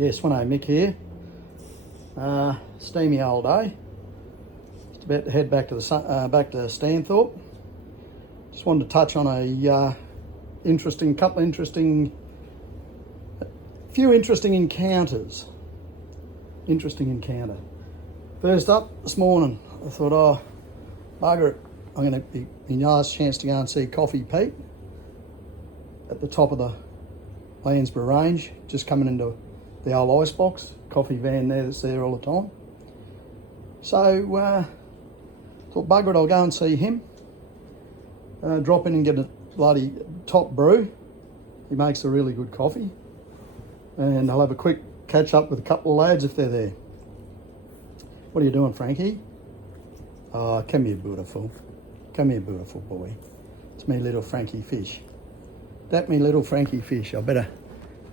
Yes, one Mick here. Steamy old day. Just about to head back to Stanthorpe. Just wanted to touch on a few interesting encounters. Interesting encounter. First up, this morning, I thought, oh, bugger it, I'm going to be my last chance to go and see Coffee Pete at the top of the Landsborough Range, just coming into the old icebox, coffee van there that's there all the time. So, thought, bugger it, I'll go and see him. Drop in and get a bloody top brew. He makes a really good coffee. And I'll have a quick catch up with a couple of lads if they're there. What are you doing, Frankie? Oh, come here, beautiful. Come here, beautiful boy. It's me little Frankie fish. That me little Frankie fish. I better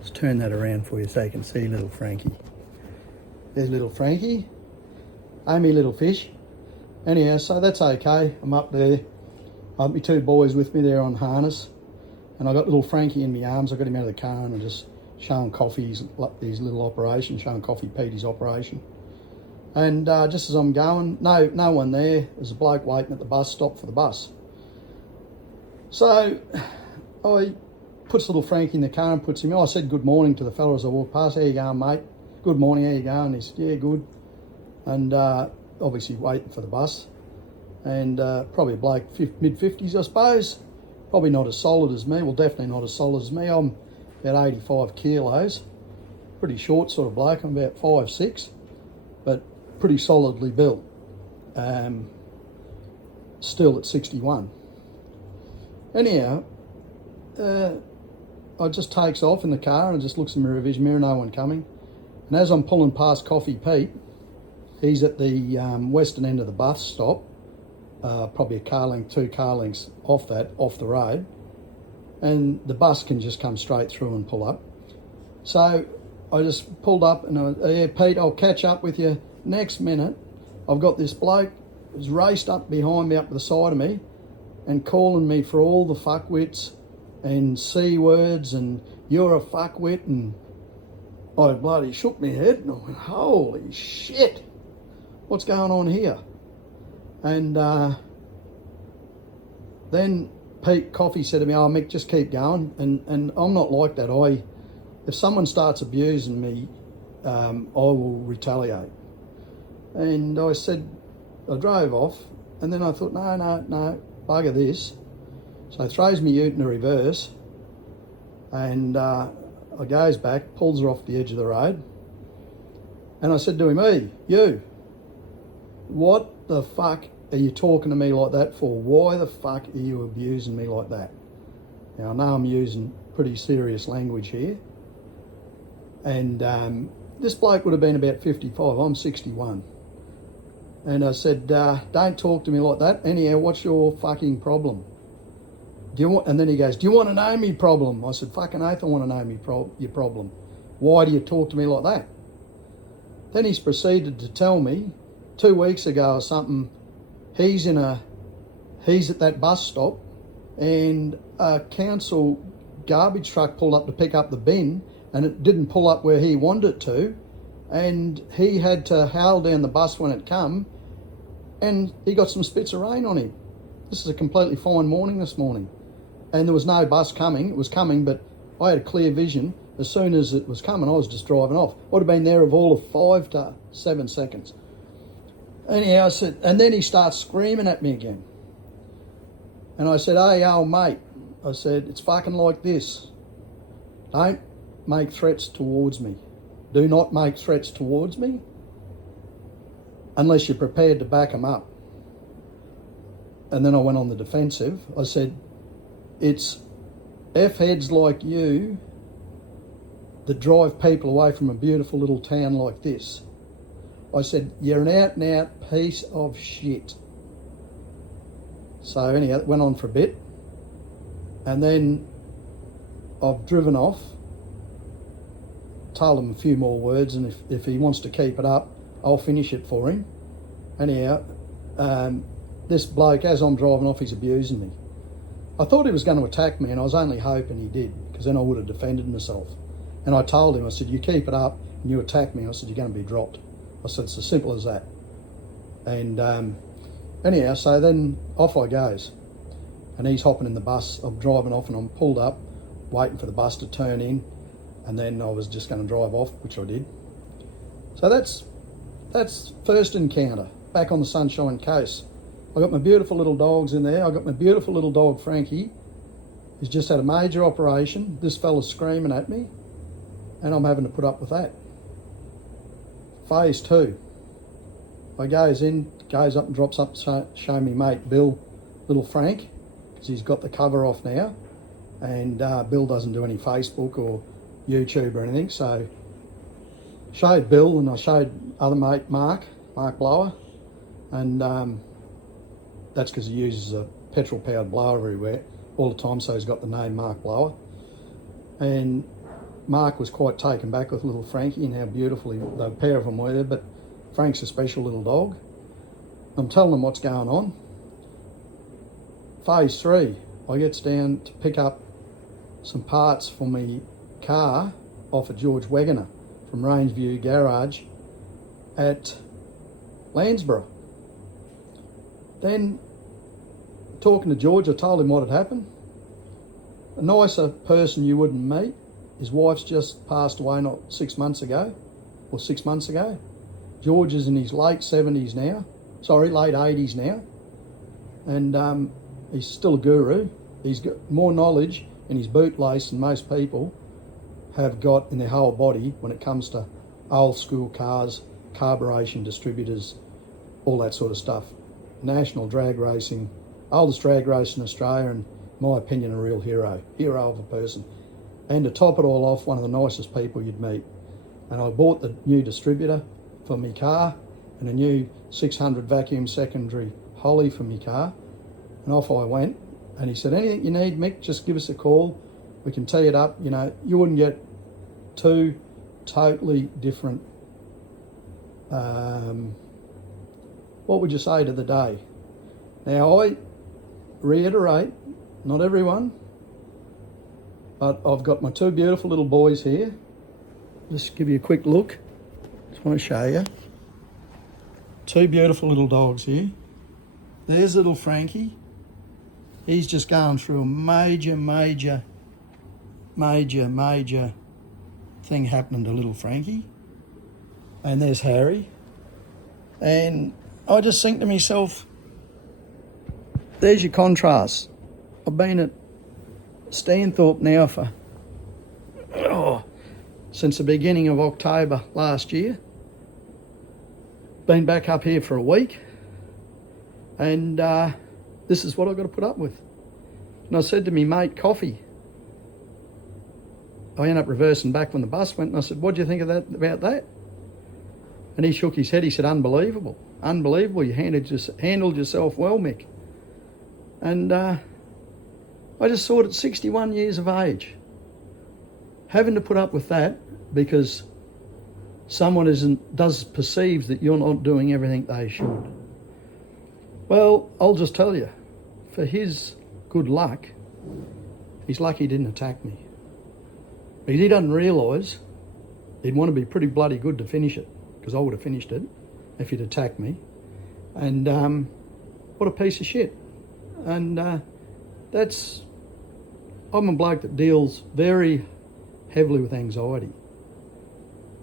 just turn that around for you so you can see little Frankie. There's little Frankie. Hey, me little fish. Anyhow, so that's okay. I'm up there. I've my two boys with me there on harness. And I got little Frankie in my arms. I got him out of the car and I just showing Coffee's his little operation, showing Coffee Pete his operation. And just as I'm going, no one there. There's a bloke waiting at the bus stop for the bus. So I puts little Frankie in the car and puts him in. I said good morning to the fella as I walked past. How you going, mate? Good morning, how you going? He said, yeah, good. And obviously waiting for the bus. And probably a bloke mid-50s, I suppose. Probably not as solid as me. Well, definitely not as solid as me. I'm about 85 kilos. Pretty short sort of bloke. I'm about 5'6", but pretty solidly built. Still at 61. Anyhow, I just takes off in the car and just looks in the rear vision mirror, no one coming. And as I'm pulling past Coffee Pete, he's at the western end of the bus stop, probably a car length, 2 car lengths off the road. And the bus can just come straight through and pull up. So I just pulled up and yeah, Pete, I'll catch up with you. Next minute, I've got this bloke who's raced up behind me, up to the side of me, and calling me for all the fuckwits and C words and you're a fuckwit, and I bloody shook my head and I went, holy shit, what's going on here? And then Pete Coffee said to me, oh Mick, just keep going. And I'm not like that. If someone starts abusing me, I will retaliate. And I said, I drove off, and then I thought, no, bugger this. So he throws me out in the reverse, and I goes back, pulls her off the edge of the road. And I said to him, hey, you, what the fuck are you talking to me like that for? Why the fuck are you abusing me like that? Now, I know I'm using pretty serious language here. And this bloke would have been about 55. I'm 61. And I said, don't talk to me like that. Anyhow, what's your fucking problem? And then he goes, do you want to know me problem? I said, fucking oath, I want to know your problem. Why do you talk to me like that? Then he's proceeded to tell me 2 weeks ago or something, he's at that bus stop and a council garbage truck pulled up to pick up the bin and it didn't pull up where he wanted it to, and he had to howl down the bus when it come, and he got some spits of rain on him. This is a completely fine morning this morning, and there was no bus coming. It was coming, but I had a clear vision. As soon as it was coming, I was just driving off. Would have been there of all of 5 to 7 seconds. Anyhow, I said, and then he starts screaming at me again. And I said, hey, old mate, I said, it's fucking like this. Don't make threats towards me. Do not make threats towards me unless you're prepared to back them up. And then I went on the defensive. I said, it's F-heads like you that drive people away from a beautiful little town like this. I said, you're an out and out piece of shit. So anyhow, it went on for a bit. And then I've driven off, told him a few more words, and if he wants to keep it up, I'll finish it for him. Anyhow, this bloke, as I'm driving off, he's abusing me. I thought he was going to attack me, and I was only hoping he did, because then I would have defended myself. And I told him, I said, you keep it up, and you attack me, I said, you're going to be dropped. I said, it's as simple as that. And anyhow, so then off I goes. And he's hopping in the bus. I'm driving off and I'm pulled up, waiting for the bus to turn in. And then I was just going to drive off, which I did. So that's first encounter, back on the Sunshine Coast. I got my beautiful little dogs in there. I got my beautiful little dog, Frankie. He's just had a major operation. This fella's screaming at me, and I'm having to put up with that. Phase 2. I goes up and drops up to show me mate Bill, little Frank, because he's got the cover off now, and Bill doesn't do any Facebook or YouTube or anything, so showed Bill, and I showed other mate Mark Blower, and that's because he uses a petrol powered blower everywhere all the time, so he's got the name Mark Blower. And Mark was quite taken back with little Frankie and how beautiful the pair of them were, but Frank's a special little dog. I'm telling them what's going on. Phase 3, I gets down to pick up some parts for my car off of George Wegener from Rangeview Garage at Landsborough. Then, talking to George, I told him what had happened. A nicer person you wouldn't meet. His wife's just passed away not 6 months ago, or 6 months ago. George is in his late 70s now, late 80s now, and he's still a guru. He's got more knowledge in his bootlace than most people have got in their whole body when it comes to old school cars, carburation distributors, all that sort of stuff. National drag racing, oldest drag race in Australia, and in my opinion, a real hero of a person. And to top it all off, one of the nicest people you'd meet. And I bought the new distributor for my car and a new 600 vacuum secondary Holly for my car. And off I went. And he said, anything you need, Mick, just give us a call. We can tee it up. You know, you wouldn't get two totally different, what would you say to the day? Now, I reiterate, not everyone, but I've got my two beautiful little boys here. Just give you a quick look. Just want to show you. Two beautiful little dogs here. There's little Frankie. He's just going through a major thing happening to little Frankie. And there's Harry. And I just think to myself, there's your contrast. I've been at Stanthorpe now for, since the beginning of October last year. Been back up here for a week. And this is what I've got to put up with. And I said to me mate, Coffee, I ended up reversing back when the bus went, and I said, what do you think about that? And he shook his head. He said, unbelievable. You handled yourself well, Mick. And I just thought at 61 years of age, having to put up with that because someone does perceive that you're not doing everything they should. Well, I'll just tell you, for his good luck, he's lucky he didn't attack me. Because he doesn't realise he'd want to be pretty bloody good to finish it, because I would have finished it if he'd attacked me. And what a piece of shit. And I'm a bloke that deals very heavily with anxiety.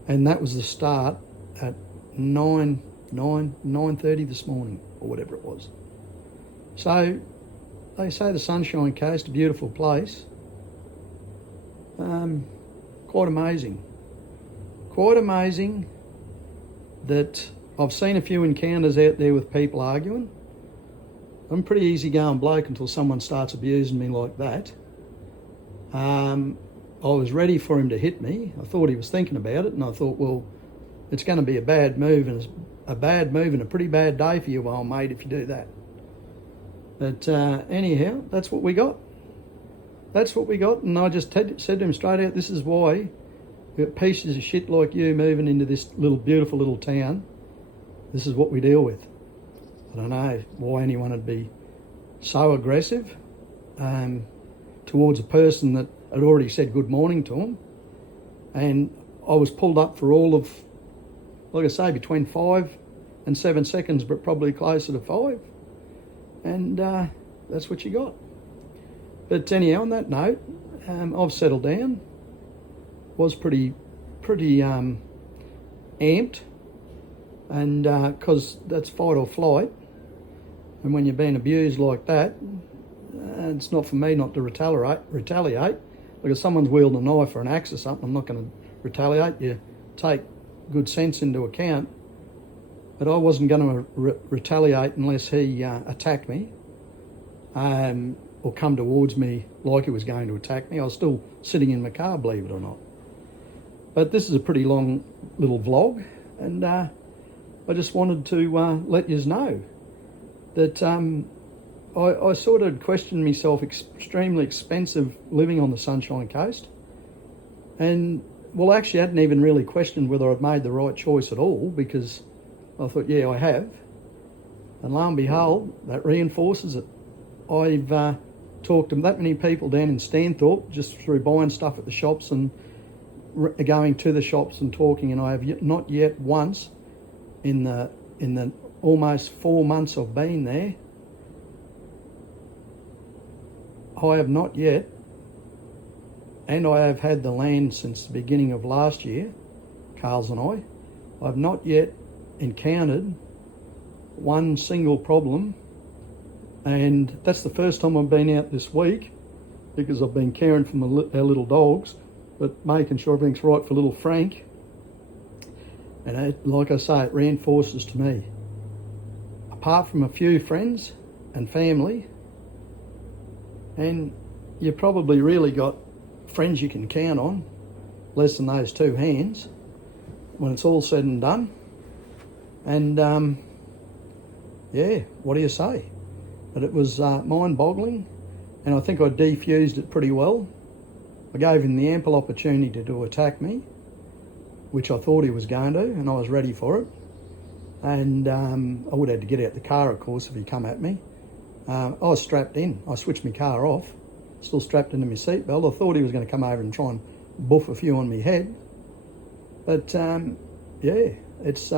And that was the start at 9:30 this morning, or whatever it was. So they say the Sunshine Coast, a beautiful place. Quite amazing. Quite amazing that I've seen a few encounters out there with people arguing. I'm a pretty easygoing bloke until someone starts abusing me like that. I was ready for him to hit me. I thought he was thinking about it, and I thought, well, it's going to be a bad move and a pretty bad day for you, old mate, if you do that. But anyhow, that's what we got. And I just said to him straight out, this is why we've got pieces of shit like you moving into this beautiful little town. This is what we deal with. I don't know why anyone would be so aggressive towards a person that had already said good morning to him. And I was pulled up for all of, like I say, between 5 and 7 seconds, but probably closer to 5. And that's what you got. But anyhow, on that note, I've settled down. Was pretty amped, and because that's fight or flight, and when you're being abused like that, it's not for me not to retaliate. Like if someone's wielding a knife or an axe or something, I'm not going to retaliate. You take good sense into account. But I wasn't going to retaliate unless he attacked me or come towards me like he was going to attack me. I was still sitting in my car, believe it or not. But this is a pretty long little vlog, and I just wanted to let you know that I sort of questioned myself. Extremely expensive living on the Sunshine Coast, and well, actually I hadn't even really questioned whether I'd made the right choice at all, because I thought, yeah, I have. And lo and behold, that reinforces it. I've talked to that many people down in Stanthorpe just through buying stuff at the shops and going to the shops and talking, and I have not yet once in the almost 4 months I've been there, I have not yet, and I have had the land since the beginning of last year, Carl's and I've not yet encountered one single problem. And that's the first time I've been out this week, because I've been caring for our little dogs, but making sure everything's right for little Frank. And like I say, it reinforces to me, apart from a few friends and family, and you probably really got friends you can count on, less than those 2 hands, when it's all said and done. And yeah, what do you say? But it was mind-boggling, and I think I defused it pretty well. I gave him the ample opportunity to attack me, which I thought he was going to, and I was ready for it. And I would have had to get out the car, of course, if he come at me. I was strapped in. I switched my car off, still strapped into my seatbelt. I thought he was going to come over and try and buff a few on my head. But yeah, it's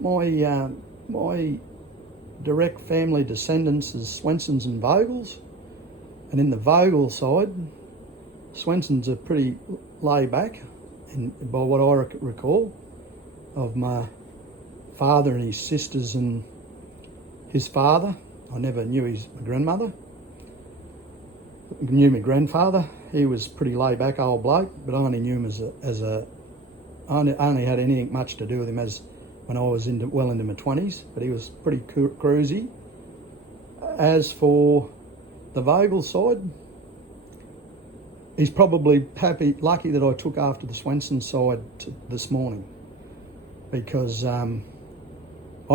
my direct family descendants is Swensons and Vogels, and in the Vogel side, Swensons are pretty laid back, by what I recall of my father and his sisters and his father. I never knew my grandmother. I knew my grandfather. He was a pretty laid back old bloke, but I only knew him I only had anything much to do with him as when I was well into my 20s, but he was pretty cruisy. As for the Vogel side, he's probably lucky that I took after the Swenson side this morning, because I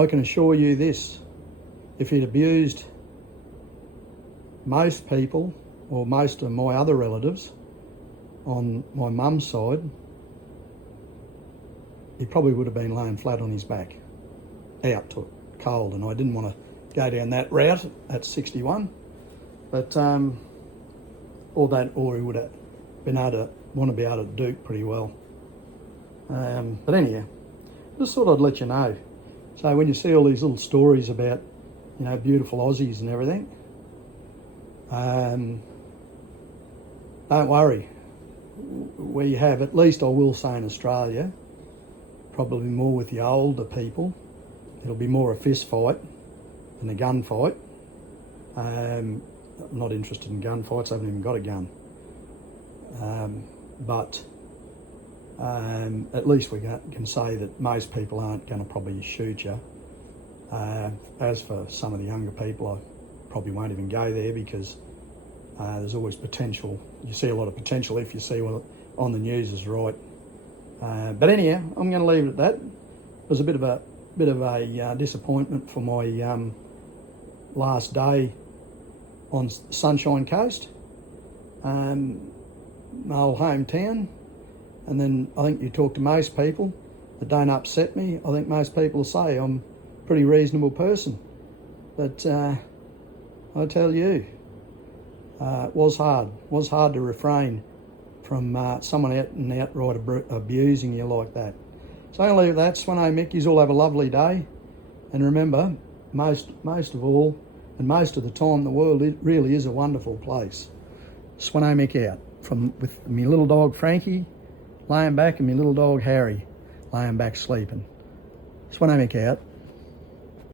can assure you this, if he'd abused most people, or most of my other relatives on my mum's side, he probably would have been laying flat on his back, out to it, cold, and I didn't want to go down that route at 61, but or he would have been able to be able to duke pretty well. But anyhow, just thought I'd let you know. So when you see all these little stories about, beautiful Aussies and everything, don't worry. We have, at least I will say in Australia, probably more with the older people, it'll be more a fist fight than a gunfight. I'm not interested in gunfights, I haven't even got a gun. But at least we can say that most people aren't going to probably shoot you. As for some of the younger people, I probably won't even go there, because there's always potential. You see a lot of potential if you see what on the news is right. But anyhow, I'm going to leave it at that. It was a bit of a disappointment for my last day on Sunshine Coast, my old hometown. And then I think you talk to most people that don't upset me. I think most people say I'm a pretty reasonable person. But I tell you, it was hard to refrain someone out and outright abusing you like that. So I'll leave that. Swanee Mickeys, all have a lovely day. And remember, most of all, and most of the time, the world really is a wonderful place. Swanee Mick out, with me little dog Frankie laying back and me little dog Harry laying back sleeping. Swanee Mick out.